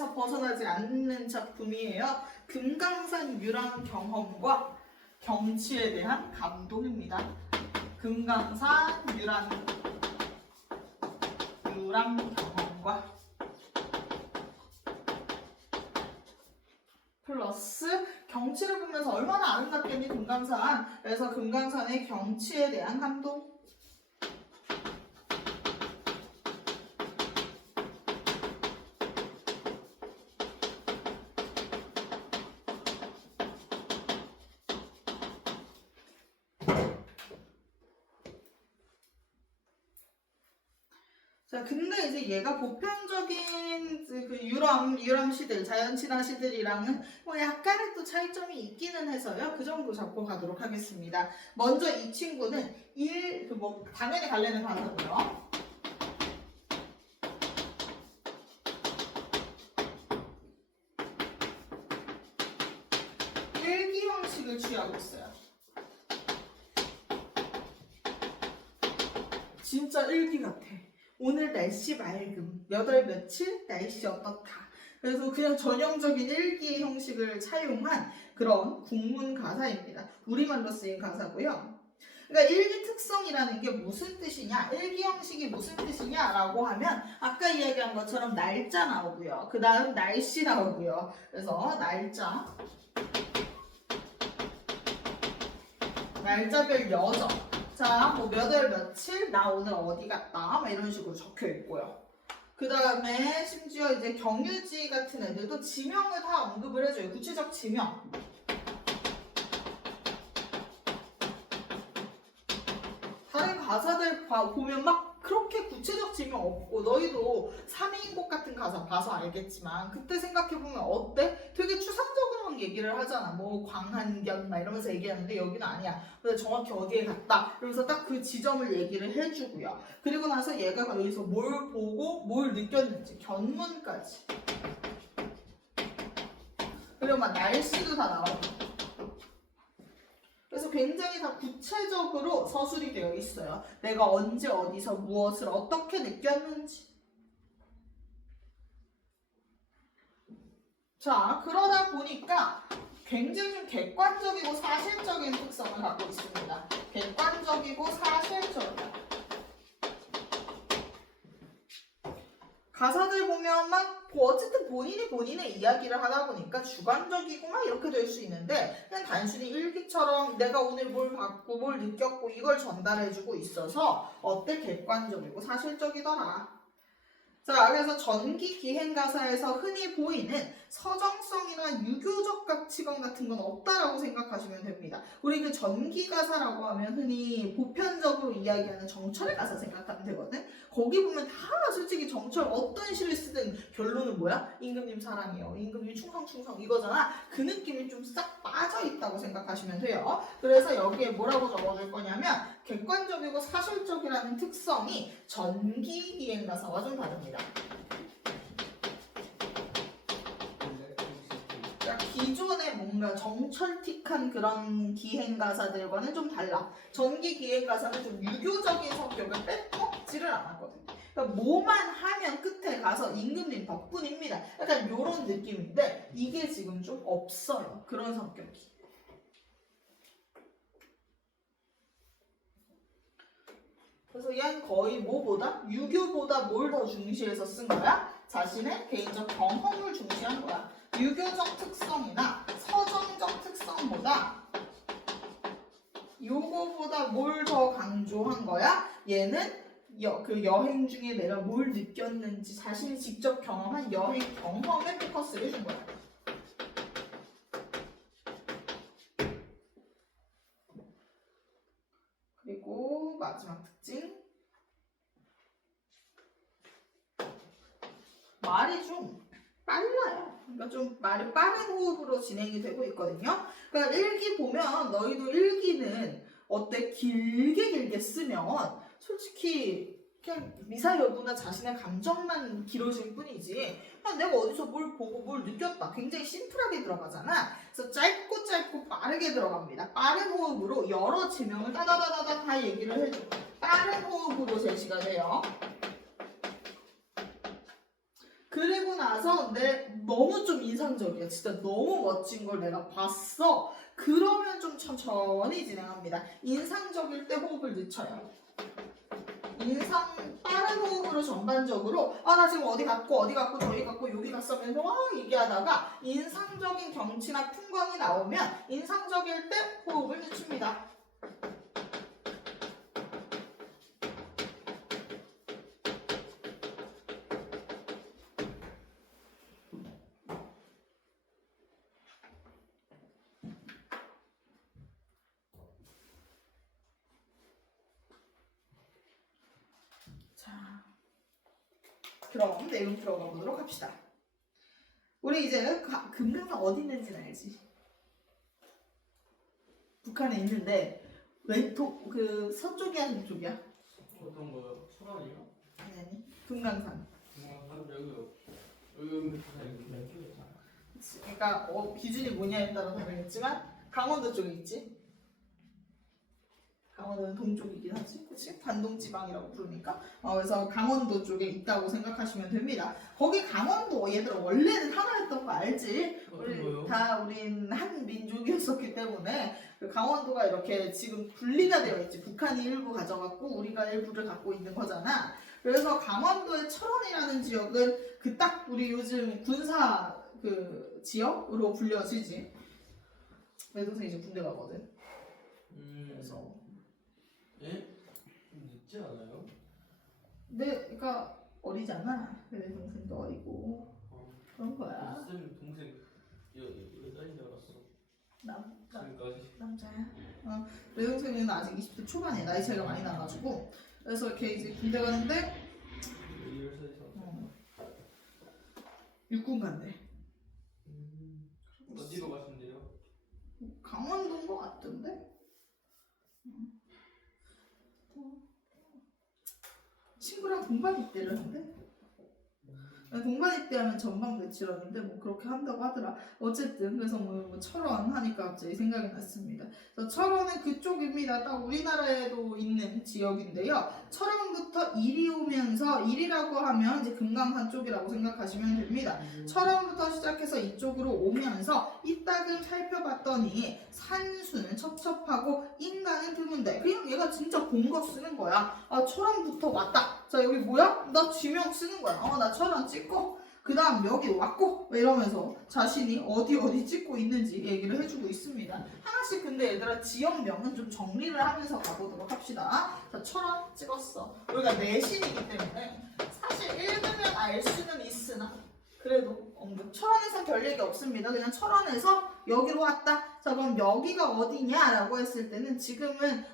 주제에서 벗어나지 않는 작품이에요. 금강산 유람 경험과 경치에 대한 감동입니다. 금강산 유람 경험과 플러스 경치를 보면서 얼마나 아름답겠니 금강산. 그래서 금강산의 경치에 대한 감동. 자, 근데 이제 얘가 보편적인 그 유람 시들, 자연 친화 시들이랑은 뭐 약간의 또 차이점이 있기는 해서요. 그 정도 잡고 가도록 하겠습니다. 먼저 이 친구는 당연히 갈래는 가사고요. 일기 형식을 취하고 있어요. 진짜 일기 같아. 오늘 날씨 맑음, 몇 월 며칠 날씨 어떻다. 그래서 그냥 전형적인 일기 형식을 차용한 그런 국문 가사입니다. 우리말로 쓰인 가사고요. 그러니까 일기 특성이라는 게 무슨 뜻이냐, 일기 형식이 무슨 뜻이냐라고 하면 아까 이야기한 것처럼 날짜 나오고요. 그 다음 날씨 나오고요. 그래서 날짜별 여정. 자, 뭐 몇 월 며칠, 나 오늘 어디 갔다, 막 이런 식으로 적혀 있고요. 그 다음에 심지어 이제 경유지 같은 애들도 지명을 다 언급을 해줘요. 구체적 지명. 다른 가사들 보면 막 그렇게 구체적 지명 없고, 너희도 3인곡 같은 가사 봐서 알겠지만 그때 생각해보면 어때? 되게 추상적으로만 얘기를 하잖아. 뭐 광한견 막 이러면서 얘기하는데 여기는 아니야. 그래서 정확히 어디에 갔다 그러면서 딱 그 지점을 얘기를 해주고요. 그리고 나서 얘가 여기서 뭘 보고 뭘 느꼈는지 견문까지, 그리고 막 날씨도 다 나오고, 그래서 굉장히 다 구체적으로 서술이 되어 있어요. 내가 언제 어디서 무엇을 어떻게 느꼈는지. 자, 그러다 보니까 굉장히 좀 객관적이고 사실적인 특성을 갖고 있습니다. 객관적이고 사실적이야. 가사들 보면 막 어쨌든 본인의 이야기를 하다 보니까 주관적이고 막 이렇게 될 수 있는데, 그냥 단순히 일기처럼 내가 오늘 뭘 봤고 뭘 느꼈고 이걸 전달해주고 있어서 어때? 객관적이고 사실적이더라. 자, 그래서 전기 기행 가사에서 흔히 보이는 서정성이나 유교적 가치관 같은 건 없다라고 생각하시면 됩니다. 우리 그 전기 가사라고 하면 흔히 보편적으로 이야기하는 정철의 가사 생각하면 되거든. 거기 보면 다 솔직히 정철 어떤 시를 쓰든 결론은 뭐야? 임금님 사랑해요, 임금님 충성 이거잖아. 그 느낌이 좀 싹 빠져있다고 생각하시면 돼요. 그래서 여기에 뭐라고 적어줄 거냐면 객관적이고 사실적이라는 특성이 전기 기행 가사와 좀 다릅니다. 기존의 뭔가 정철틱한 그런 기행 가사들과는 좀 달라. 전기 기행 가사는 좀 유교적인 성격을 빼먹지를 않았거든. 그러니까 뭐만 하면 끝에 가서 임금님 덕분입니다. 약간 이런 느낌인데 이게 지금 좀 없어요. 그런 성격이. 그래서 얘는 거의 뭐보다? 유교보다 뭘 더 중시해서 쓴 거야? 자신의 개인적 경험을 중시한 거야. 유교적 특성이나 서정적 특성보다 요거보다 뭘 더 강조한 거야? 얘는 그 여행 중에 내가 뭘 느꼈는지 자신이 직접 경험한 여행 경험에 포커스를 해준 거야. 그리고 마지막 특징, 말이 좀 빨라요. 그러니까 좀 말이 빠른 호흡으로 진행이 되고 있거든요. 그러니까 일기 보면 너희도 일기는 어때? 길게 쓰면 솔직히 그냥 미사여구나 자신의 감정만 길어질 뿐이지, 그냥 내가 어디서 뭘 보고 뭘 느꼈다 굉장히 심플하게 들어가잖아. 그래서 짧고 빠르게 들어갑니다. 빠른 호흡으로 여러 지명을 따다다다다 다 얘기를 해줘. 빠른 호흡으로 제시가 돼요. 그리고 나서 너무 좀 인상적이야. 진짜 너무 멋진 걸 내가 봤어. 그러면 좀 천천히 진행합니다. 인상적일 때 호흡을 늦춰요. 빠른 호흡으로 전반적으로 나 지금 어디 갔고 저기 갔고 여기 갔으면서 얘기하다가 인상적인 경치나 풍광이 나오면 인상적일 때 호흡을 늦춥니다. 그럼 내용 들어가 보도록 합시다. 우리 이제 금강산 어디 있는지는 알지? 북한에 있는데 그 서쪽이야 동쪽이야? 어떤 거요? 소란이요? 아니 금강산. 여기요. 여기 북한이 그러니까 기준이 뭐냐에 따라 다르겠지만 강원도 쪽에 있지? 강원도는 동쪽이긴 하지, 그치? 단동지방이라고 부르니까. 그래서 강원도 쪽에 있다고 생각하시면 됩니다. 거기 강원도 얘들 원래는 하나였던 거 알지? 우린 한 민족이었었기 때문에 그 강원도가 이렇게 지금 분리가 되어 있지. 북한이 일부 가져갔고 우리가 일부를 갖고 있는 거잖아. 그래서 강원도의 철원이라는 지역은 그 딱 우리 요즘 군사 그 지역으로 불려지지. 내 동생 이제 군대 가거든. 그래서 예? 좀 늦지 않아요? 그러니까 어리잖아. 내 동생도 어리고 그런 거야. 쌤 동생 여자인 줄 알았어. 지금까지. 남자야. 내 동생은 아직 20대 초반에 나이 차이가 많이 나가지고 그래서 이렇게 이제 군대 가는데 육군 간대. 어디로 가신대요? 강원도인 것 같던데. 친구랑 동반 입대를 한대. 동반 입대하면 전방 배치라는데 뭐 그렇게 한다고 하더라. 어쨌든 그래서 뭐 철원 하니까 갑자기 생각이 났습니다. 그래서 철원은 그쪽입니다. 딱 우리나라에도 있는 지역인데요. 철원부터 일이 오면서 일이라고 하면 이제 금강산 쪽이라고 생각하시면 됩니다. 철원부터 시작해서 이쪽으로 오면서 이따금 살펴봤더니 산수는 첩첩하고 인간은 드문데 그냥 얘가 진짜 본거 쓰는 거야. 철원부터 왔다. 자 여기 뭐야? 나 지명 쓰는 거야. 나 철원 찍고 그 다음 여기 왔고 이러면서 자신이 어디 찍고 있는지 얘기를 해주고 있습니다. 하나씩 근데 얘들아 지역명은 좀 정리를 하면서 가보도록 합시다. 자 철원 찍었어. 우리가 내신이기 때문에 사실 읽으면 알 수는 있으나 그래도 철원에서 별 얘기 없습니다. 그냥 철원에서 여기로 왔다. 자 그럼 여기가 어디냐라고 했을 때는 지금은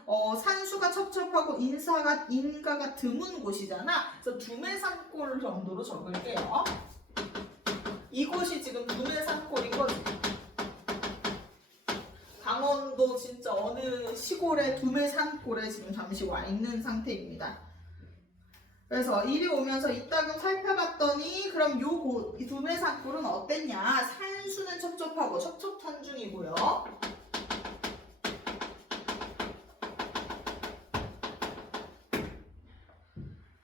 산수가 첩첩하고 인가가 드문 곳이잖아. 그래서 두매산골 정도로 적을게요. 이곳이 지금 두매산골인 거지. 강원도 진짜 어느 시골의 두매산골에 지금 잠시 와 있는 상태입니다. 그래서 이리 오면서 이따금 살펴봤더니 그럼 이 두매산골은 어땠냐? 산수는 첩첩하고 첩첩산중이고요.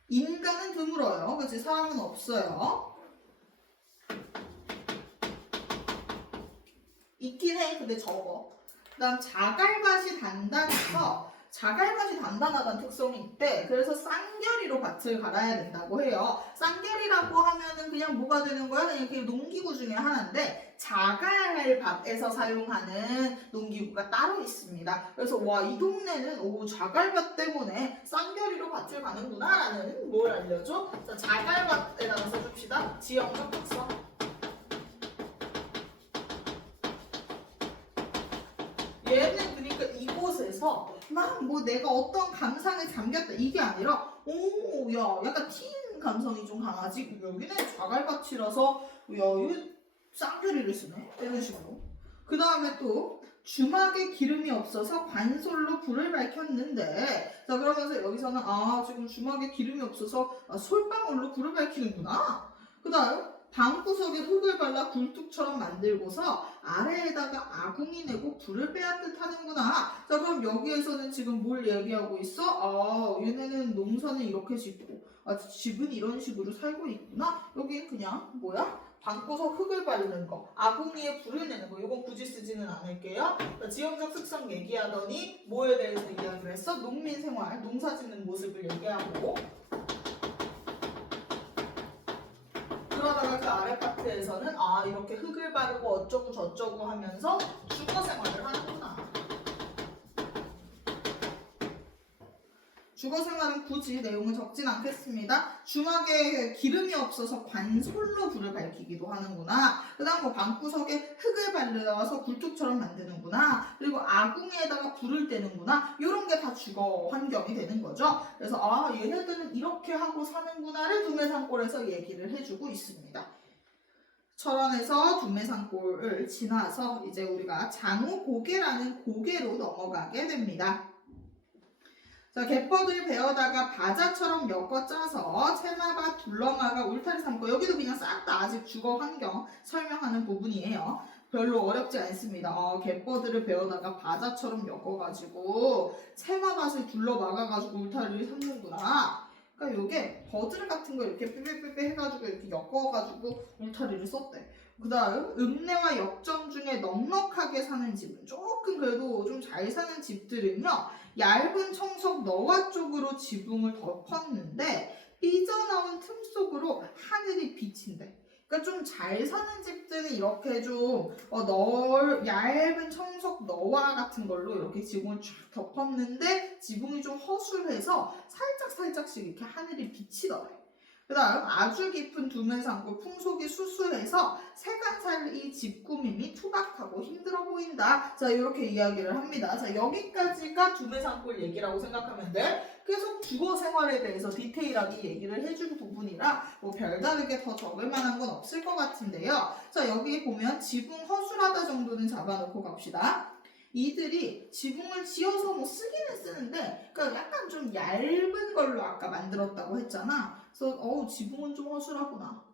인간은 드물어요. 그치? 사람은 없어요. 있긴 해. 근데 적어. 그 다음 자갈밭이 단단해서 자갈밭이 단단하다는 특성이 있대. 그래서 쌍겨리로 밭을 갈아야 된다고 해요. 쌍겨리라고 하면은 그냥 뭐가 되는 거야? 그냥 이렇게 농기구 중에 하나인데 자갈밭에서 사용하는 농기구가 따로 있습니다. 그래서 이 동네는 자갈밭 때문에 쌍겨리로 밭을 가는구나 라는 뭘 알려줘? 자, 자갈밭에다가 써줍시다. 지역적 특성. 얘는 그러니까 이곳에서 막 뭐 내가 어떤 감상에 잠겼다 이게 아니라 약간 틴 감성이 좀 강하지. 여기는 자갈밭이라서 이거 쌍겨리를 쓰네 이런 식으로. 그 다음에 또 주막에 기름이 없어서 관솔로 불을 밝혔는데 자 그러면서 여기서는 지금 주막에 기름이 없어서 솔방울로 불을 밝히는구나. 그 다음 방구석에 흙을 발라 굴뚝처럼 만들고서 아래에다가 아궁이 내고 불을 빼앗듯 하는구나. 자, 그럼 여기에서는 지금 뭘 얘기하고 있어? 얘네는 농사는 이렇게 짓고 집은 이런 식으로 살고 있구나. 여기는 그냥 뭐야? 방구석 흙을 바르는 거, 아궁이에 불을 내는 거. 이건 굳이 쓰지는 않을게요. 자, 지형적 특성 얘기하더니 뭐에 대해서 이야기를 했어? 농민 생활, 농사 짓는 모습을 얘기하고, 그러다가 그 아래 파트에서는 이렇게 흙을 바르고 어쩌고 저쩌고 하면서 주거 생활을 하는구나. 주거 생활은 굳이 내용을 적진 않겠습니다. 주막에 기름이 없어서 관솔로 불을 밝히기도 하는구나. 그 다음 뭐 방구석에 흙을 발라서 굴뚝처럼 만드는구나. 그리고 아궁이에다가 불을 떼는구나. 이런 게 다 주거 환경이 되는 거죠. 그래서 얘네들은 이렇게 하고 사는구나를 두매산골에서 얘기를 해주고 있습니다. 철원에서 두매산골을 지나서 이제 우리가 장우고개라는 고개로 넘어가게 됩니다. 자, 갯벌을 베어다가 바자처럼 엮어 짜서 채마가 둘러마가 울타리 삼고, 여기도 그냥 싹 다 아직 주거 환경 설명하는 부분이에요. 별로 어렵지 않습니다. 갯벌들을 베어다가 바자처럼 엮어가지고 채마밭을 둘러막아가지고 울타리를 삼는구나. 그러니까 요게 버들 같은 거 이렇게 삐삐삐삐 해가지고 이렇게 엮어가지고 울타리를 썼대. 그 다음 읍내와 역정 중에 넉넉하게 사는 집은, 조금 그래도 좀 잘 사는 집들은요, 얇은 청석 너와 쪽으로 지붕을 덮었는데 삐져나온 틈 속으로 하늘이 비친대. 그러니까 좀 잘 사는 집들은 이렇게 좀 얇은 청석 너와 같은 걸로 이렇게 지붕을 쫙 덮었는데 지붕이 좀 허술해서 살짝씩 이렇게 하늘이 비치더래. 그 다음 아주 깊은 두매산골 풍속이 수수해서 세간살이 집 꾸밈이 투박하고 힘들어 보인다. 자, 이렇게 이야기를 합니다. 자, 여기까지가 두매산골 얘기라고 생각하면 돼. 계속 주거 생활에 대해서 디테일하게 얘기를 해준 부분이라 뭐 별다르게 더 적을 만한 건 없을 것 같은데요. 자, 여기 보면 지붕 허술하다 정도는 잡아놓고 갑시다. 이들이 지붕을 지어서 뭐 쓰기는 쓰는데, 그러니까 약간 좀 얇은 걸로 아까 만들었다고 했잖아. 그래서 지붕은 좀 허술하구나.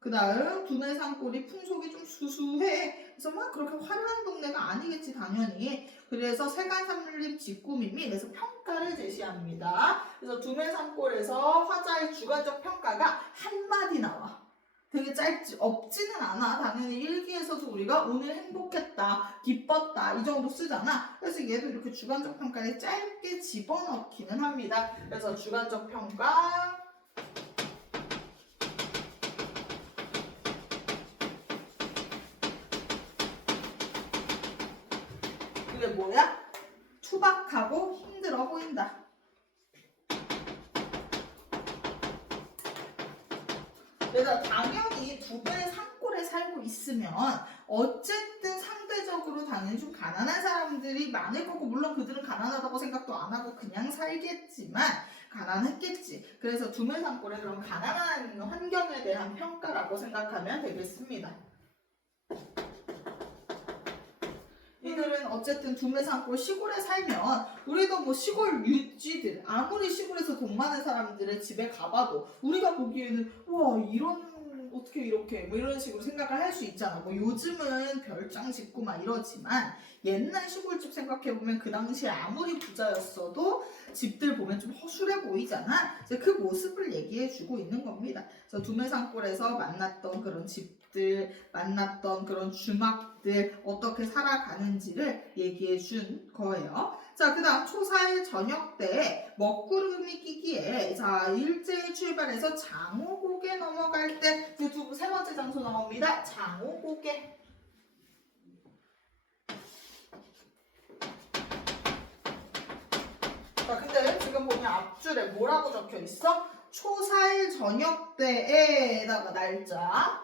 그 다음 두뇌산골이 풍속이 좀 수수해. 그래서 막 그렇게 화려한 동네가 아니겠지 당연히. 그래서 세간삼림 집꾸밈이 그래서 평가를 제시합니다. 그래서 두뇌산골에서 화자의 주관적 평가가 한마디 나와. 되게 짧지, 없지는 않아. 당연히 일기에서도 우리가 오늘 행복했다, 기뻤다 이 정도 쓰잖아. 그래서 얘도 이렇게 주관적 평가에 짧게 집어넣기는 합니다. 그래서 주관적 평가, 이게 뭐야? 투박하고 힘들어 보인다. 그래서 당연히 두뇌산골에 살고 있으면 어쨌든 상대적으로 당연히 좀 가난한 사람들이 많을 거고, 물론 그들은 가난하다고 생각도 안 하고 그냥 살겠지만 가난했겠지. 그래서 두뇌산골의 그런 가난한 환경에 대한 평가라고 생각하면 되겠습니다. 이들은 어쨌든 두뇌산골 시골에 살면, 우리도 뭐 시골 유지들, 아무리 시골에서 돈 많은 사람들의 집에 가봐도 우리가 보기에는 와, 어떻게 이렇게 뭐 이런 식으로 생각을 할 수 있잖아. 뭐 요즘은 별장 짓고 막 이러지만 옛날 시골집 생각해보면 그 당시에 아무리 부자였어도 집들 보면 좀 허술해 보이잖아. 이제 그 모습을 얘기해주고 있는 겁니다. 그래서 두뇌산골에서 만났던 그런 집들, 만났던 그런 주막들, 어떻게 살아가는지를 얘기해 준 거예요. 자, 그 다음 초사일 저녁 때 먹구름이 끼기에, 자, 일제히 출발해서 장우고개 넘어갈 때 세 번째 장소 나옵니다. 장우고개. 자, 근데 지금 보면 앞줄에 뭐라고 적혀 있어? 초사일 저녁 때에다가 날짜.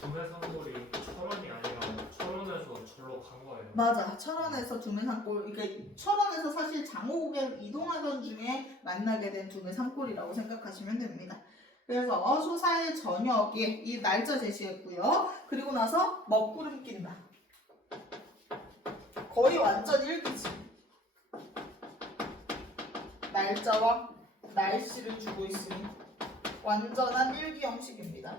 두뇌산골이 철원이 아니라 철원에서 절로 간 거예요. 맞아. 철원에서 두뇌산골, 그러니까 철원에서 사실 장호국에 이동하던 중에 만나게 된 두뇌산골이라고 생각하시면 됩니다. 그래서 소사일 저녁에 이 날짜 제시했고요. 그리고 나서 먹구름 낀다. 거의 완전 일기지. 날짜와 날씨를 주고 있으니 완전한 일기 형식입니다.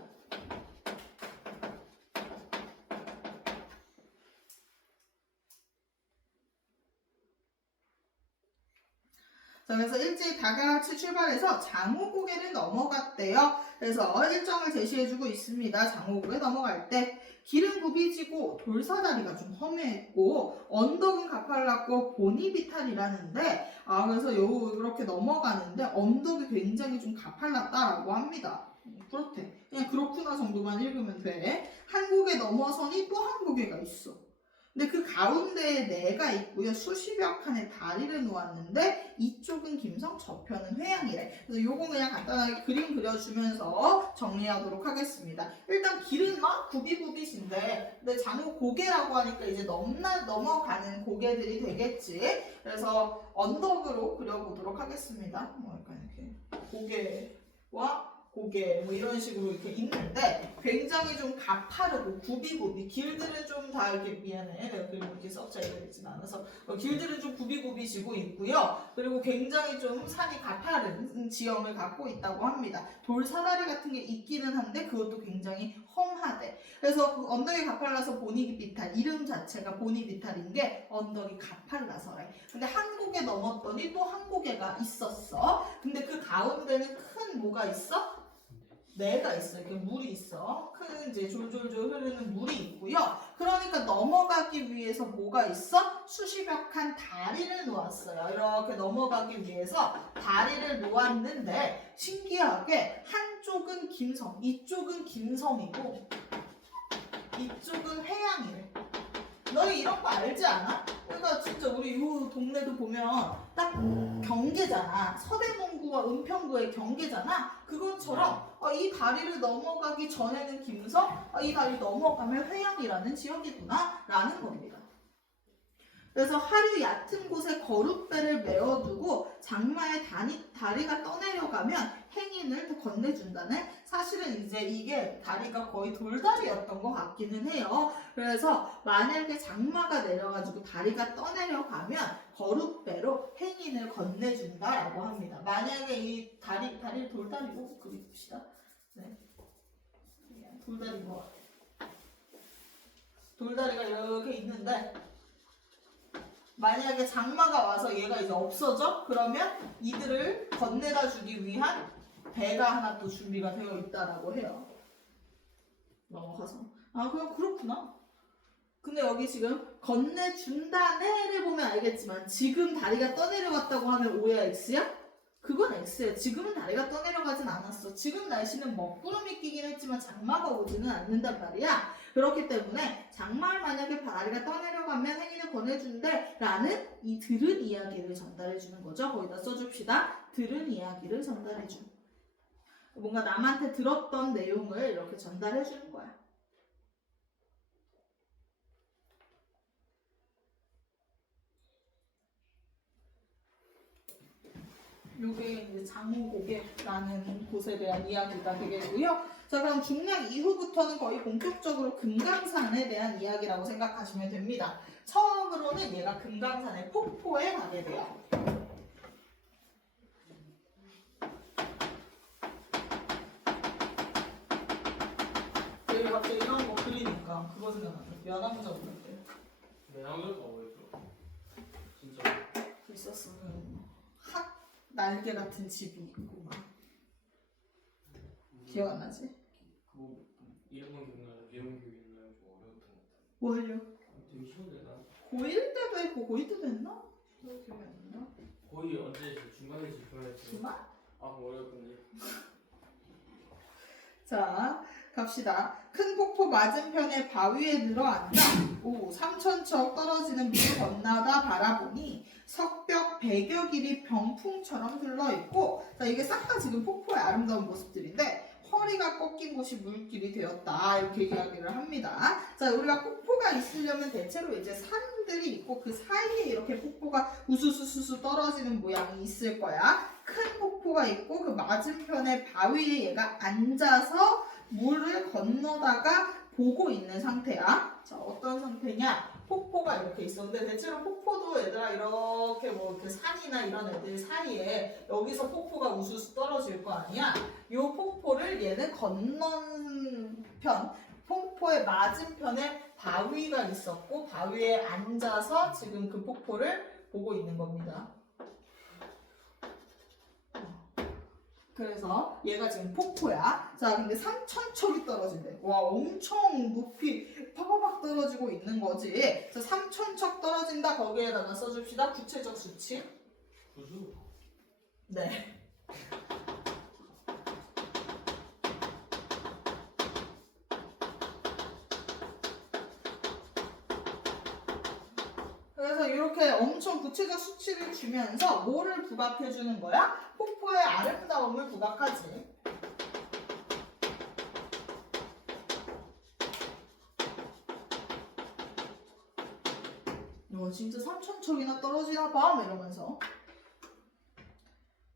자, 그래서 일찍 다 같이 출발해서 장호고개를 넘어갔대요. 그래서 일정을 제시해주고 있습니다. 장호고개 넘어갈 때 길은 굽이지고 돌사다리가 좀 험해했고 언덕은 가팔랐고 보니 비탈이라는데 그래서 이렇게 넘어가는데 언덕이 굉장히 좀 가팔랐다라고 합니다. 그렇대. 그냥 그렇구나 정도만 읽으면 돼. 한 고개 넘어서니 또 한 고개가 있어. 근데 그 가운데에 내가 있고요. 수십여 칸의 다리를 놓았는데 이쪽은 김성, 저편은 회양이래. 그래서 요거 그냥 간단하게 그림 그려주면서 정리하도록 하겠습니다. 일단 길은 막 구비구빗인데 근데 장호 고개라고 하니까 이제 넘어가는 고개들이 되겠지. 그래서 언덕으로 그려보도록 하겠습니다. 뭐 약간 이렇게 고개와 고개 뭐 이런 식으로 이렇게 있는데 굉장히 좀 가파르고 구비구비 길들은 좀 다 이렇게 미안해 내가 그리고 이렇게 썩자 이러진 않아서 길들은 좀 구비구비지고 있고요. 그리고 굉장히 좀 산이 가파른 지형을 갖고 있다고 합니다. 돌사다리 같은 게 있기는 한데 그것도 굉장히 험하대. 그래서 그 언덕이 가팔라서 보니비탈 이름 자체가 보니비탈인 게 언덕이 가팔라서래. 근데 한 고개 넘었더니 또 한 고개가 있었어. 근데 그 가운데는 큰 뭐가 있어? 내가 있어. 이렇게 물이 있어. 큰 이제 졸졸졸 흐르는 물이 있고요. 그러니까 넘어가기 위해서 뭐가 있어? 수십여 칸 다리를 놓았어요. 이렇게 넘어가기 위해서 다리를 놓았는데 신기하게 한쪽은 김성, 이쪽은 김성이고 이쪽은 회양이래. 너희 이런 거 알지 않아? 그러니까 진짜 우리 이 동네도 보면 딱 경계잖아. 서대문구와 은평구의 경계잖아. 그것처럼 이 다리를 넘어가기 전에는 김성, 이 다리 넘어가면 회양이라는 지역이구나 라는 겁니다. 그래서 하류 얕은 곳에 거룻배를 메어두고 장마에 다리가 떠내려가면 행인을 건네준다네. 사실은 이제 이게 다리가 거의 돌다리였던 것 같기는 해요. 그래서 만약에 장마가 내려가지고 다리가 떠내려가면 거룻배로 행인을 건네준다라고 합니다. 만약에 이 다리를 돌다리로 그립시다. 네, 돌다리인 것 같아요. 돌다리가 이렇게 있는데 만약에 장마가 와서 얘가 이제 없어져? 그러면 이들을 건네다 주기 위한 배가 하나 또 준비가 되어 있다라고 해요. 넘어가서. 그렇구나. 근데 여기 지금 건네준다네를 보면 알겠지만 지금 다리가 떠내려갔다고 하면 O야 X야? 그건 X야. 지금은 다리가 떠내려가진 않았어. 지금 날씨는 먹구름이 끼긴 했지만 장마가 오지는 않는단 말이야. 그렇기 때문에 장마를 만약에 다리가 떠내려가면 행인을 권해준대 라는 이 들은 이야기를 전달해주는 거죠. 거기다 써줍시다. 들은 이야기를 전달해줘. 뭔가 남한테 들었던 내용을 이렇게 전달해주는 거야. 요게 이제 장호고개라는 곳에 대한 이야기가 되겠고요. 자, 그럼 중량 이후부터는 거의 본격적으로 금강산에 대한 이야기라고 생각하시면 됩니다. 처음으로는 얘가 금강산의 폭포에 가게 돼요. 여기 갑자기 이런 거 그리니까 그거 생각나네. 면왕적 같아. 면왕적 뭐였죠? 진짜 있었어. 날개 같은 집이 있고 막 기억 안 나지? 그거 이름은 기억나요? 이름 기억이 나요? 좀 어려웠던 것 같아요. 뭘요? 되게 쉬운데나? 고1 때도 했고 고2 때도 했나? 기억이 안 나. 거의 언제 중간에 집중했어요? 주말? 어렵던데. 자, 갑시다. 큰 폭포 맞은편에 바위에 늘어앉아 3,000척 떨어지는 물을 건너다 바라보니 석벽 100여 길이 병풍처럼 둘러있고, 자, 이게 싹 다 지금 폭포의 아름다운 모습들인데 허리가 꺾인 곳이 물길이 되었다 이렇게 이야기를 합니다. 자, 우리가 폭포가 있으려면 대체로 이제 산들이 있고 그 사이에 이렇게 폭포가 우수수수수 떨어지는 모양이 있을 거야. 큰 폭포가 있고 그 맞은편에 바위에 얘가 앉아서 물을 건너다가 보고 있는 상태야. 자, 어떤 상태냐? 폭포가 이렇게 있었는데 대체로 폭포도 얘들아 이렇게 뭐 이렇게 산이나 이런 애들 사이에 여기서 폭포가 우수수 떨어질 거 아니야. 요 폭포를 얘는 건너편 폭포의 맞은편에 바위가 있었고 바위에 앉아서 지금 그 폭포를 보고 있는 겁니다. 그래서 얘가 지금 폭포야. 자, 근데 3,000척이 떨어진대. 와, 엄청 높이 파바박 떨어지고 있는 거지. 자, 3,000척 떨어진다. 거기에다가 써줍시다. 구체적 수치. 구수. 네. 그래서 이렇게 엄청 구체적 수치를 주면서 뭐를 부각해 주는 거야? 폭포의 아름다움을 부각하지. 진짜 3,000척이나 떨어지나 봐 이러면서.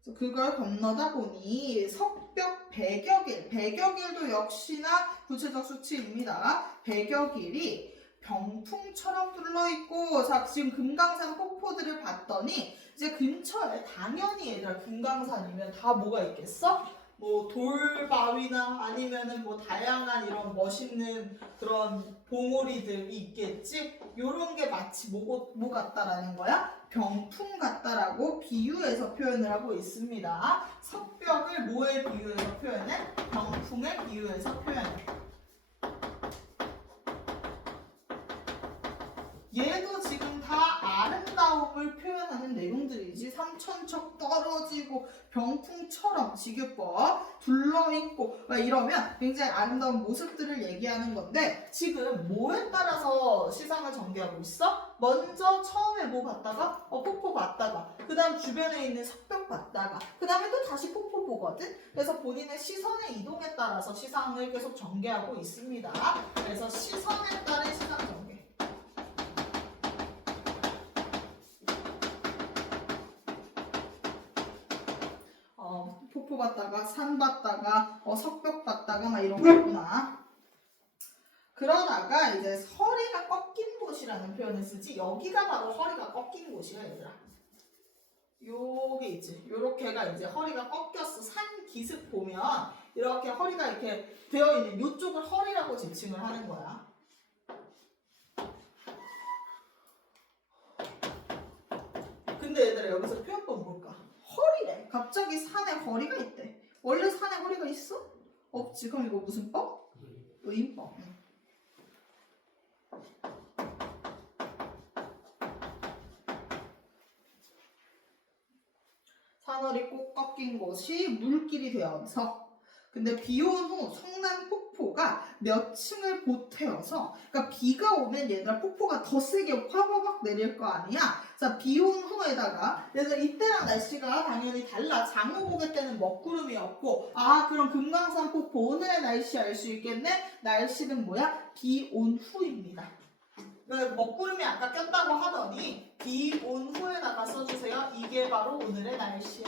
그래서 그걸 건너다 보니 석벽 100여 길, 100여 길도 역시나 구체적 수치입니다. 100여 길이 병풍처럼 둘러있고, 자, 지금 금강산 폭포들을 봤더니 이제 근처에 당연히 얘들아 금강산이면 다 뭐가 있겠어? 뭐 돌바위나 아니면은 뭐 다양한 이런 멋있는 그런 봉우리들이 있겠지? 요런 게 마치 뭐 같다라는 거야? 병풍 같다라고 비유해서 표현을 하고 있습니다. 석벽을 뭐에 비유해서 표현해? 병풍에 비유해서 표현해. 얘도 지금 다 아름다움을 표현하는 내용들이지. 3,000척 떨어지고 병풍처럼 지겹고 둘러있고 막 이러면 굉장히 아름다운 모습들을 얘기하는 건데, 지금 뭐에 따라서 시상을 전개하고 있어? 먼저 처음에 뭐 봤다가 폭포 봤다가 그 다음 주변에 있는 석벽 봤다가 그 다음에 또 다시 폭포 보거든. 그래서 본인의 시선의 이동에 따라서 시상을 계속 전개하고 있습니다. 그래서 시선에 따른 시상 전개. 폭포 봤다가 산 봤다가 석벽 봤다가 막 이런 거 있구나. 그러다가 이제 허리가 꺾인 곳이라는 표현을 쓰지. 여기가 바로 허리가 꺾인 곳이야 얘들아. 요게 있지. 요렇게가 이제 허리가 꺾였어. 산 기슭 보면 이렇게 허리가 이렇게 되어 있는 요쪽을 허리라고 지칭을 하는 거야. 근데 얘들아 여기서 표현법 뭘까? 허리래. 갑자기 산에 허리가 있대. 원래 산에 허리가 있어? 없지. 그럼 이거 무슨 법? 의인법. 산허리 꼭 꺾인 곳이 물길이 되어서. 근데 비 온 후 성난 폭포가 몇 층을 보태어서, 그러니까 비가 오면 얘들아 폭포가 더 세게 화바박 내릴 거 아니야. 자, 비 온 후에다가 얘들아 이때랑 날씨가 당연히 달라. 장어고개 때는 먹구름이었고, 그럼 금강산 폭포 오늘의 날씨 알 수 있겠네. 날씨는 뭐야? 비 온 후입니다. 먹구름이 아까 꼈다고 하더니 비 온 후에다가 써주세요. 이게 바로 오늘의 날씨야.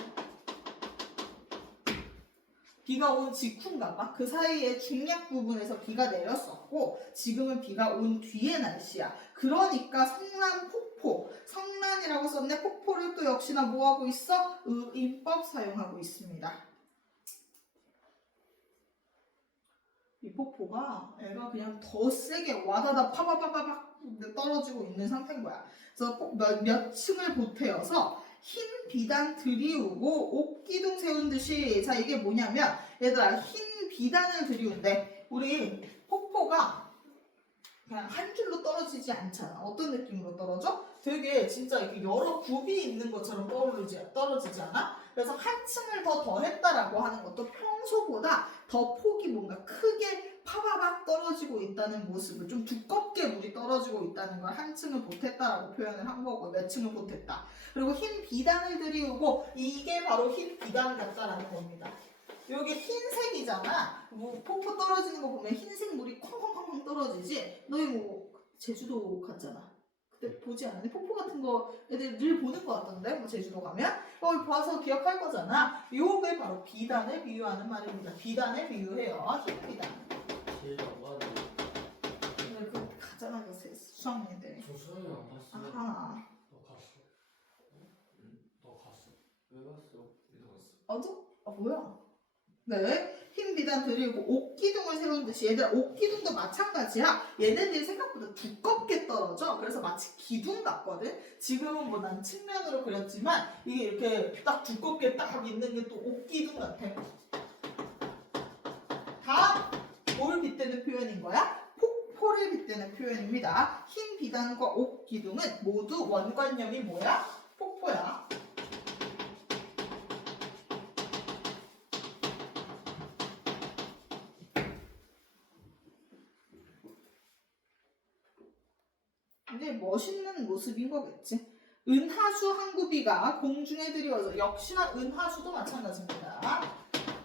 비가 온 직후인가 봐. 그 사이에 중략 부분에서 비가 내렸었고 지금은 비가 온 뒤의 날씨야. 그러니까 성난 폭포, 성난이라고 썼네. 폭포를 또 역시나 뭐하고 있어? 의인법 사용하고 있습니다. 이 폭포가 애가 그냥 더 세게 와다다 파바바바박 떨어지고 있는 상태인 거야. 그래서 몇 층을 보태어서 흰 비단 들이우고 옥기둥 세운 듯이. 자, 이게 뭐냐면 얘들아 흰 비단을 들이운대. 우리 폭포가 그냥 한 줄로 떨어지지 않잖아. 어떤 느낌으로 떨어져? 되게 진짜 이렇게 여러 굽이 있는 것처럼 떨어지지 않아? 그래서 한 층을 더 더했다라고 하는 것도 평소보다 더 폭이 뭔가 크게 파바박 떨어지고 있다는 모습을, 좀 두껍게 물이 떨어지고 있다는 걸 한 층을 보탰다라고 표현을 한 거고, 몇 층을 보탰다. 그리고 흰 비단을 들이우고 이게 바로 흰 비단 같다라는 겁니다. 여기 흰색이잖아. 뭐 폭포 떨어지는 거 보면 흰색 물이 쾅쾅쾅쾅 떨어지지. 너희 뭐 제주도 갔잖아. 그때 보지 않았니? 폭포 같은 거 애들 늘 보는 거 같던데, 뭐 제주도 가면 봐서 기억할 거잖아. 요게 바로 비단을 비유하는 말입니다. 비단을 비유해요. 흰 비단. 제일 안 가는. 오늘 그 가잖아, 그 수학여행들. 저 수영이 안 갔어. 아하. 너 갔어? 응? 너 갔어? 왜 갔어? 왜 갔어? 어저? 뭐야? 네. 흰 비단 드리고 옥기둥을 세우는 듯이 얘들아 옥기둥도 마찬가지야. 얘네들이 생각보다 두껍게 떨어져. 그래서 마치 기둥 같거든. 지금은 뭐 난 측면으로 그렸지만 이게 이렇게 딱 두껍게 딱 있는 게 또 옥기둥 같아. 다 뭘 빗대는 표현인 거야? 폭포를 빗대는 표현입니다. 흰 비단과 옥기둥은 모두 원관념이 뭐야? 폭포야. 이제 멋있는 모습인 거겠지. 은하수 한 구비가 공중에 드리워져. 역시나 은하수도 마찬가지입니다.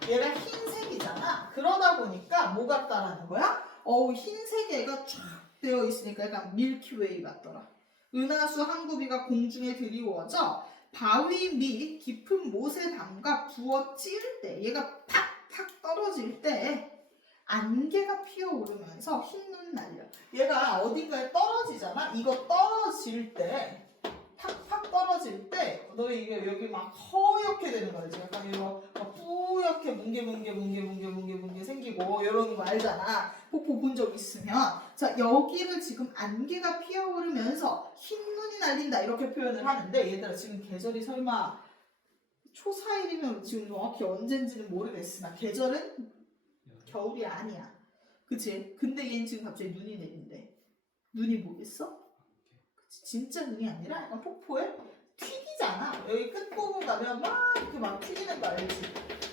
얘가 흰색이잖아. 그러다 보니까 뭐 같다라는 거야? 흰색애가 쫙 되어 있으니까 약간 밀키웨이 같더라. 은하수 한 구비가 공중에 드리워져 바위 밑 깊은 못에 담가 부어 찌를 때 얘가 팍팍 떨어질 때 안개가 피어오르면서 흰눈이 날려. 얘가 어딘가에 떨어지잖아. 이거 떨어질 때 팍팍 떨어질 때 너 이게 여기 막 허옇게 되는 거지. 약간 이거 막 뿌옇게 뭉게 생기고 이런 거 알잖아. 폭포 본 적 있으면. 자, 여기를 지금 안개가 피어오르면서 흰눈이 날린다 이렇게 표현을 하는데 얘들아 지금 계절이 설마 초사일이면 지금 정확히 언젠지는 모르겠으나 계절은 겨울이 아니야. 그치? 근데 얘는 지금 갑자기 눈이 내린대. 눈이 뭐겠어? 그치? 진짜 눈이 아니라 약간 폭포에 튀기잖아. 여기 끝부분 가면 막 이렇게 막 튀기는 거 알지?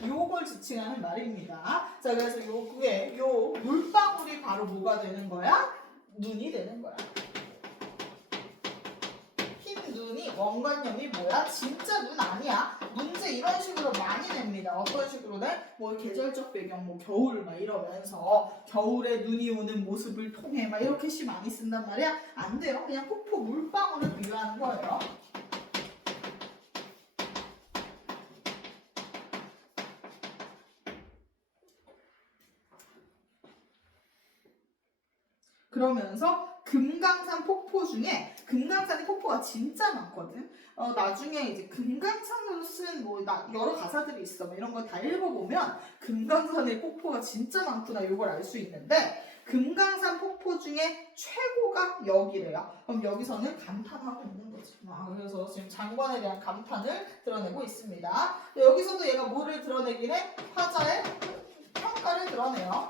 요걸 지칭하는 말입니다. 자, 그래서 요게 요 물방울이 바로 뭐가 되는 거야? 눈이 되는 거야. 흰 눈이 원관념이 뭐야? 진짜 눈 아니야. 문제 이런 식으로 많이 냅니다. 어떤 식으로 내? 뭐 계절적 배경, 뭐 겨울 막 이러면서 겨울에 눈이 오는 모습을 통해 막 이렇게 시 많이 쓴단 말이야. 안 돼요. 그냥 폭포 물방울을 비유하는 거예요. 그러면서 금강산 폭포 중에 금강산의 폭포가 진짜 많거든. 나중에 이제 금강산으로 쓴 뭐 여러 가사들이 있어. 뭐 이런 거 다 읽어보면 금강산의 폭포가 진짜 많구나 이걸 알 수 있는데 금강산 폭포 중에 최고가 여기래요. 그럼 여기서는 감탄하고 있는 거지. 그래서 지금 장관에 대한 감탄을 드러내고 있습니다. 여기서도 얘가 뭐를 드러내긴 해? 화자의 평가를 드러내요.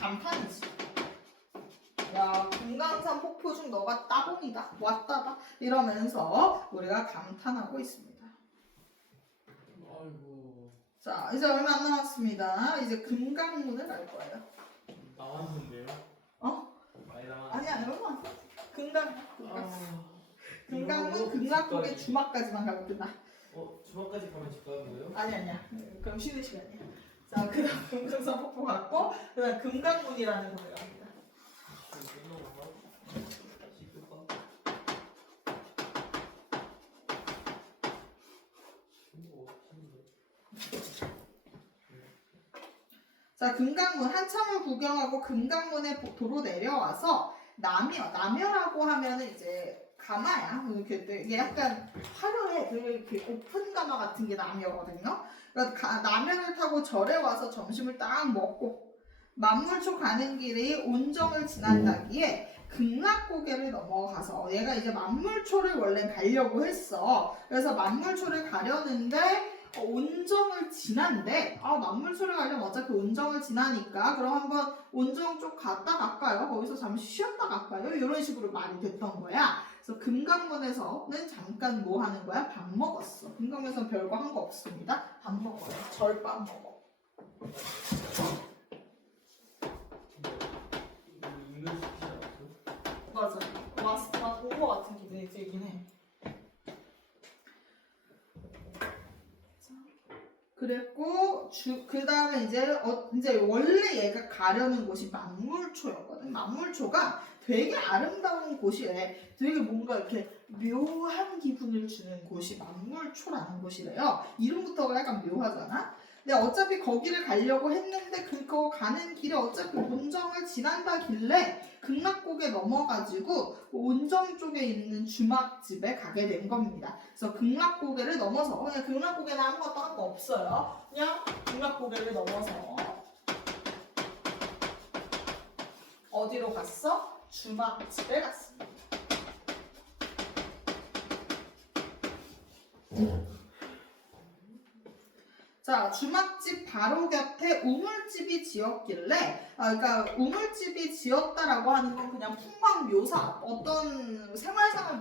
감탄이지. 야, 금강산 폭포 중 너가 따봉이다, 왔다다 이러면서 우리가 감탄하고 있습니다. 아이고. 자, 이제 얼마 안 남았습니다. 이제 금강문을 갈 거예요. 나왔는데요? 많이 나왔. 아니야, 얼마 안 남았어. 금강. 금강문 이거 금락국의 집까지. 주막까지만 가면 끝나. 주말까지 가면 집 가는 거예요? 아니야. 그럼 쉬는 시간이야. 자, 그다음 금강산 폭포 갔고, 그다음 금강문이라는 거예요. 자, 금강문 한참을 구경하고 금강문에 도로 내려와서 남여라고 하면은 이제 가마야. 이렇게 되게 약간 화려해. 되게 이렇게 오픈 가마 같은 게 남여거든요. 그러니까 남여를 타고 절에 와서 점심을 딱 먹고 만물초 가는 길이 온정을 지난다기에 극락고개를 넘어가서 얘가 이제 만물초를 원래 가려고 했어. 그래서 만물초를 가려는데 온정을 지난데 만물초를 가려면 어차피 온정을 지나니까 그럼 한번 온정 쪽 갔다 갈까요? 거기서 잠시 쉬었다 갈까요? 이런 식으로 말이 됐던 거야. 그래서 금강문에서는 잠깐 뭐 하는 거야? 밥 먹었어. 금강문에서는 별거 한 거 없습니다. 밥 먹어요. 절밥 먹어. 맞아. 온 거 같은 기분이 들긴 해. 그랬고 그 다음에 이제 원래 얘가 가려는 곳이 만물초였거든. 만물초가 되게 아름다운 곳이래. 되게 뭔가 이렇게 묘한 기분을 주는 곳이 만물초라는 곳이래요. 이름부터가 약간 묘하잖아. 근데 어차피 거기를 가려고 했는데 그거 가는 길에 어차피 온정을 지난다길래 극락곡에 넘어가지고 온정 쪽에 있는 주막집에 가게 된 겁니다. 그래서 극락고개를 넘어서 그냥 극락고개는 아무것도 한 거 없어요. 그냥 극락고개를 넘어서 어디로 갔어? 주막집에 갔습니다. 자, 주막집 바로 곁에 우물집이 지었길래, 그러니까 우물집이 지었다라고 하는 건 그냥 풍광 묘사, 어떤 생활상을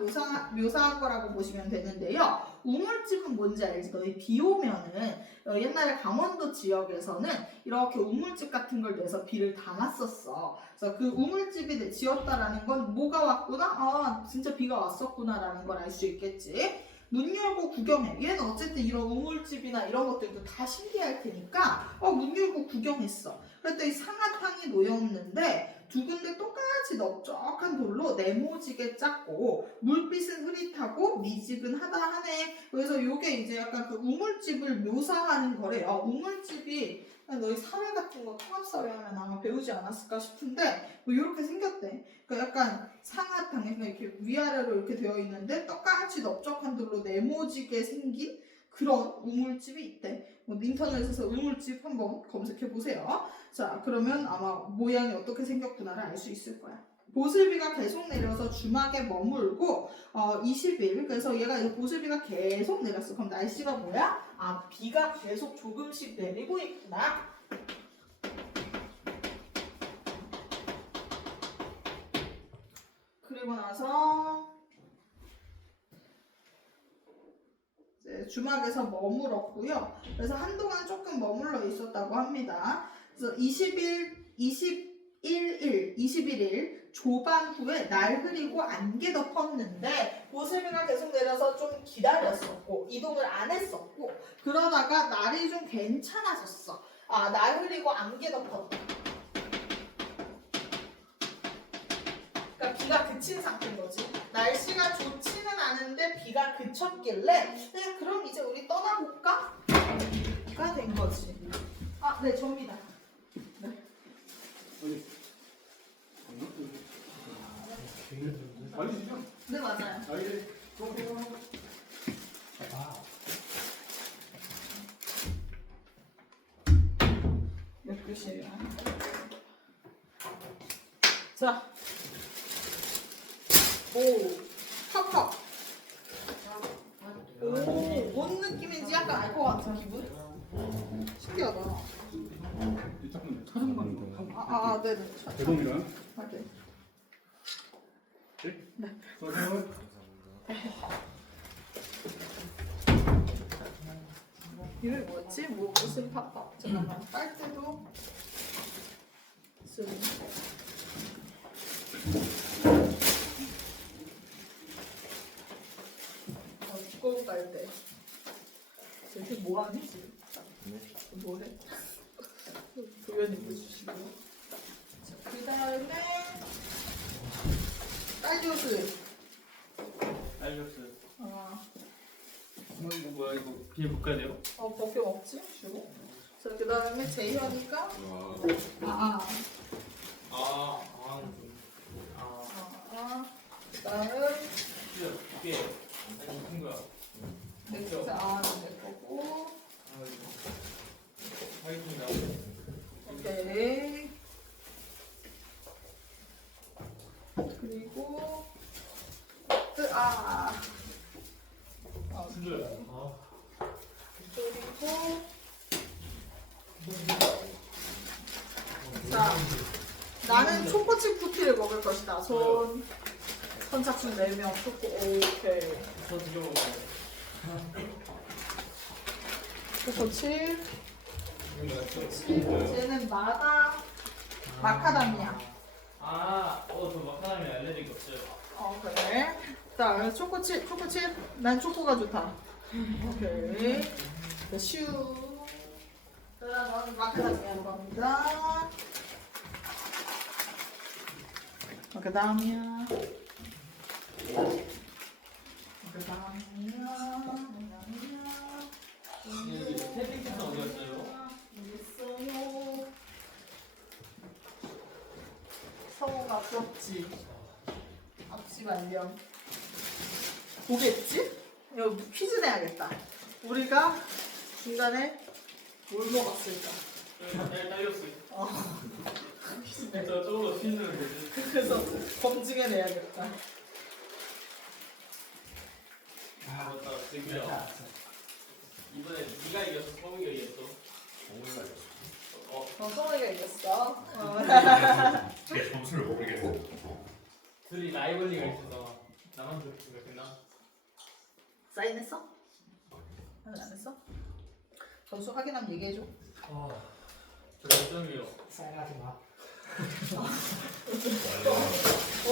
묘사한 거라고 보시면 되는데요. 우물집은 뭔지 알지? 너희 비 오면은 옛날에 강원도 지역에서는 이렇게 우물집 같은 걸 내서 비를 담았었어. 그래서 그 우물집이 지었다라는 건 뭐가 왔구나? 아, 진짜 비가 왔었구나라는 걸 알 수 있겠지. 문 열고 구경해. 얘는 어쨌든 이런 우물집이나 이런 것들도 다 신기할 테니까 문 열고 구경했어. 그랬더니 상아탕이 놓였는데 두 군데 똑같이 넓적한 돌로 네모지게 짰고 물빛은 흐릿하고 미지근하다 하네. 그래서 요게 이제 약간 그 우물집을 묘사하는 거래요. 우물집이 너희 사회 같은 거 통합사회 하면 아마 배우지 않았을까 싶은데 뭐 이렇게 생겼대. 그러니까 약간 상하탕에 이렇게 위아래로 이렇게 되어 있는데 똑같이 넓적한 돌로 네모지게 생긴 그런 우물집이 있대. 뭐 인터넷에서 우물집 한번 검색해 보세요. 자, 그러면 아마 모양이 어떻게 생겼구나를 알 수 있을 거야. 보슬비가 계속 내려서 주막에 머물고 20일. 그래서 얘가 보슬비가 계속 내렸어. 그럼 날씨가 뭐야? 아, 비가 계속 조금씩 내리고 있구나. 그리고 나서 이제 주막에서 머물었고요. 그래서 한동안 조금 머물러 있었다고 합니다. 그래서 21일 조반 후에 날 흐리고 안개 덮었는데 보슬비가 계속 내려서 좀 기다렸었고 이동을 안 했었고 그러다가 날이 좀 괜찮아졌어. 아, 날 흐리고 안개 덮었다. 그러니까 비가 그친 상태인 거지. 날씨가 좋지는 않은데 비가 그쳤길래 그럼 이제 우리 떠나볼까? 가 된 거지. 아, 네, 접니다. 네. 아니죠? 네, 맞아요. 아니, 몇 교시예요? 자, 오, 팍팍. 오, 뭔 느낌인지 약간 알 것 같은 기분? 신기하다. 일단은 촬영 가는 거. 네네. 대동이랑. 네. 네. 그래서 이름이 뭐였지? 무슨 팍팍. 잠깐만. 빨대도 쓰는. 두꺼운 빨대. 쟤 뭐하니 지금? 뭐해? 도현이 보여주시고. 그 다음에 딸기옷을. 알겠어요. 이거 뭐야 이거 비닐 묶어야 돼요? 벗겨 먹지? 주고. 자, 그 다음에 재현이가 그 다음 이게 무슨 거야? 내 거고. 화이팅이다. 오케이. 그리고 진짜. 그리고 자, 나는 초코칩 쿠키를 먹을 것이다. 선착순 4명 초코. 오케이. 저 드려먹어요. 초코칩. 쟤는 마카다미아. 저 마카다미 알레르기 없어요. 그래. 자, 초코칩. 난 초코가 좋다. 오케이. 자, 슈. 그다음 마카다미아로 갑니다. 마카다미아. 태핑 패스 어디 갔어요? 앞집 안녕. 보겠지? 이거 퀴즈 내야겠다. 우리가 중간에 뭘 먹었을까? 딸렸어. 퀴즈 내. 저 조금 더 휘두르면 되지. 그래서 검증해 내야겠다. 아 맞다. 지금이야. 이번에 네가 이겼어. 성우가 이겼어. 정우가 있어. 성원이가 이겼어. 제 점수를 모르겠어. 둘이 라이벌리가 있어서 나만 그렇게 생각했나? 사인했어? 아니 안 했어? 점수 확인하면 얘기해줘. 저 1점이요. 사인하지 마.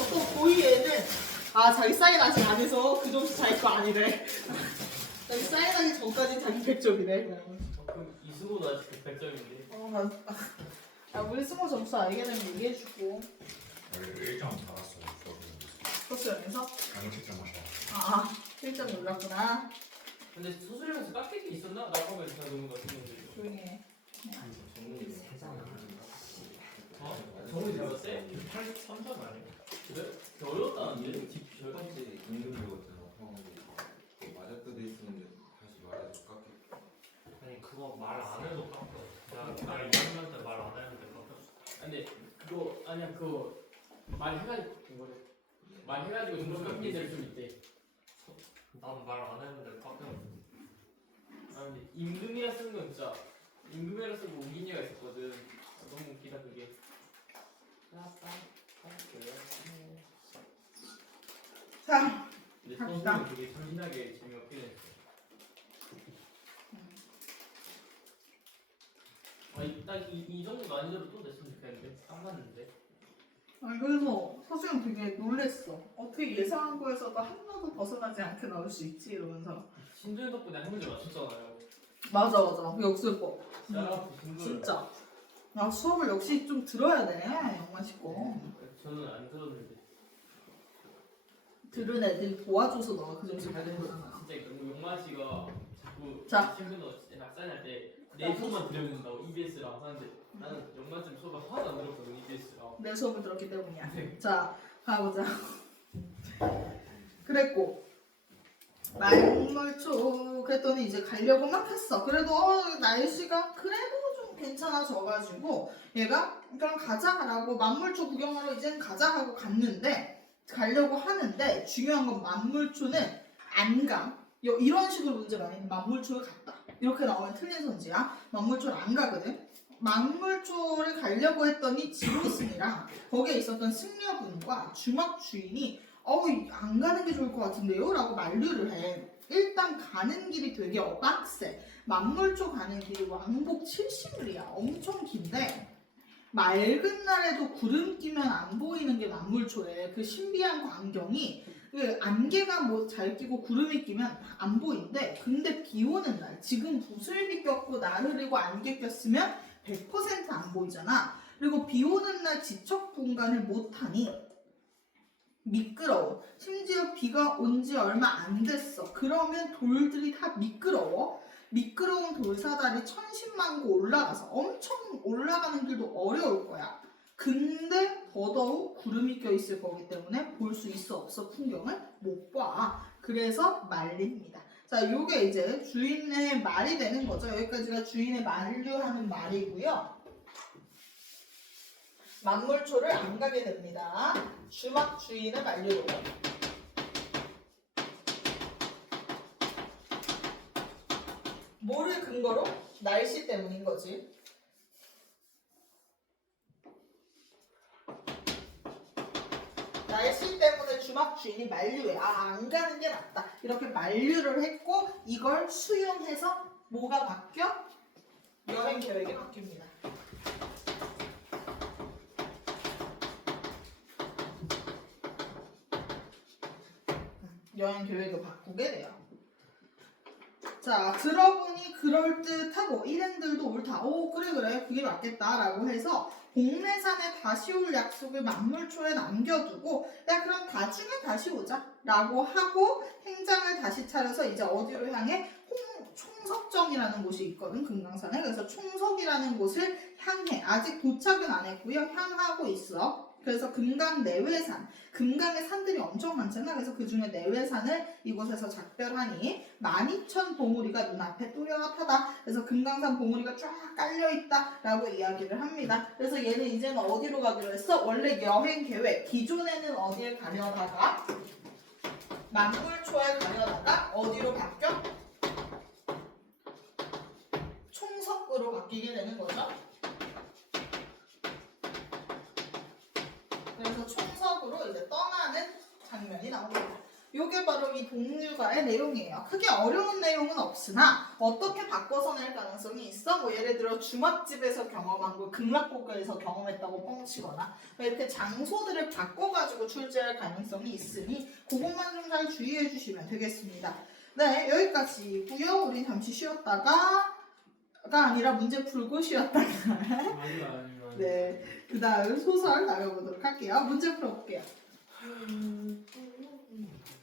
또 고이 애는 자기 사인 아직 안 해서 그 점수 자기 거 아니래. 자기 사인하기 전까지 자기 100점이래. 그럼 이승우도 아직 100점인데. 우리 승호 점수 알게 되면 얘기해주고. 1점 받았어. 소수연에서? 강의 책장 마셔. 1점 놀랐구나. 근데 소수령에서 깎일 게 있었나? 나 보면 다 노는 거 같은데. 조용히 해. 정우이 세장 정우 제가 세? 83점 아니야? 그래? 어려웠다는데? 첫 번째 임금 배웠잖아. 형 맞았다 돼 있었는데 다시 말해줘 깎게. 아니 그거 말 안 해도 깎여. 나 2학년 때 말 안 했는데 깎였어. 근데 그거 아니야 그거 말해가지고 이거를 말해가지고 점수 깎인 데를 좀 있대. 난 말 안 했는데 깎였어. 근데 임금이라 쓰는 건 진짜 임금이라 쓰고 우긴이가 있었거든. 너무 웃기다 그게. 자, 근데 갑시다. 선수는 되게 참신하게 재미없게 했어. 이 정도 난이도로 또 냈으면 좋겠는데 딱 맞는데. 그래서 서수영 되게 놀랬어. 어떻게 예상한 거에서도 하나도 벗어나지 않게 나올 수 있지? 이러면서. 신도현 덕분에 한 문제 맞췄잖아요. 맞아. 역술법. 진짜. 진짜. 수업을 역시 좀 들어야 돼. 영만 씻고. 저는 안 들었는데. 들은 애들이 도와줘서 너가 그 점수 받은 거잖아. 진짜 그 용만 씨가 자꾸 자. 친구도 낙산할 때내 수업만 들으면 된다고 EBS랑 하는데 나는 용만 쌤 수업을 하나도 안 들었거든 EBS랑. 내 수업을 들었기 때문이야. 네. 자, 가보자. 그랬고 만물초 그랬더니 이제 가려고 막 했어. 그래도 날씨가 그래도 좀 괜찮아져가지고 얘가 그럼 가자라고 만물초 구경하러 이제는 가자 하고 가려고 하는데 중요한 건 만물초는 안 가. 이런 식으로 문제가 아닌 만물초를 갔다. 이렇게 나오면 틀린 선지야. 만물초를 안 가거든. 만물초를 가려고 했더니 지로슨이랑 거기에 있었던 승려분과 주막 주인이 안 가는 게 좋을 것 같은데요? 라고 만류를 해. 일단 가는 길이 되게 빡세. 만물초 가는 길이 왕복 70리야. 엄청 긴데 맑은 날에도 구름 끼면 안 보이는 게 만물초래. 그 신비한 광경이 안개가 뭐 잘 끼고 구름이 끼면 안 보인대. 근데 비 오는 날 지금 부슬비 꼈고 날 흐리고 안개 꼈으면 100% 안 보이잖아. 그리고 비 오는 날 지척 분간을 못하니 미끄러워. 심지어 비가 온 지 얼마 안 됐어. 그러면 돌들이 다 미끄러워. 미끄러운 돌사다리 1010만 고 올라가서 엄청 올라가는 길도 어려울 거야. 근데 더더욱 구름이 껴있을 거기 때문에 볼 수 있어 없어 풍경을 못 봐. 그래서 말립니다. 자, 요게 이제 주인의 말이 되는 거죠. 여기까지가 주인의 만류하는 말이고요. 만물초를 안 가게 됩니다. 주막 주인의 만류로. 뭐를 근거로? 날씨 때문인 거지. 날씨 때문에 주막 주인이 만류해. 안 가는 게 낫다. 이렇게 만류를 했고 이걸 수용해서 뭐가 바뀌어? 여행 계획이 바뀝니다. 여행 계획을 바꾸게 돼요. 자, 들어보니 그럴듯하고 일행들도 옳다. 그래 그게 맞겠다라고 해서 공내산에 다시 올 약속을 만물초에 남겨두고 야 그럼 나중에 다시 오자 라고 하고 행장을 다시 차려서 이제 어디로 향해? 총석정이라는 곳이 있거든, 금강산에. 그래서 총석이라는 곳을 향해. 아직 도착은 안 했고요. 향하고 있어. 그래서 금강 내외산, 금강의 산들이 엄청 많잖아. 그래서 그 중에 내외산을 이곳에서 작별하니 12,000 봉우리가 눈앞에 뚜렷하다. 그래서 금강산 봉우리가 쫙 깔려있다라고 이야기를 합니다. 그래서 얘는 이제는 어디로 가기로 했어? 원래 여행 계획, 기존에는 어디에 가려다가 만물초에 가려다가 어디로 바뀌어? 총석으로 바뀌게 되는 거죠. 그래서 총석으로 이제 떠나는 장면이 나옵니다. 이게 바로 이 동류가의 내용이에요. 크게 어려운 내용은 없으나 어떻게 바꿔서 낼 가능성이 있어? 뭐 예를 들어 주막집에서 경험한 거 극락고가에서 경험했다고 뻥치거나 이렇게 장소들을 바꿔가지고 출제할 가능성이 있으니 그것만 좀 잘 주의해 주시면 되겠습니다. 네, 여기까지고요. 우리 잠시 쉬었다가 아니라 문제 풀고 쉬었다가 아니요. 네, 그 다음 소설 나가보도록 할게요. 문제 풀어볼게요.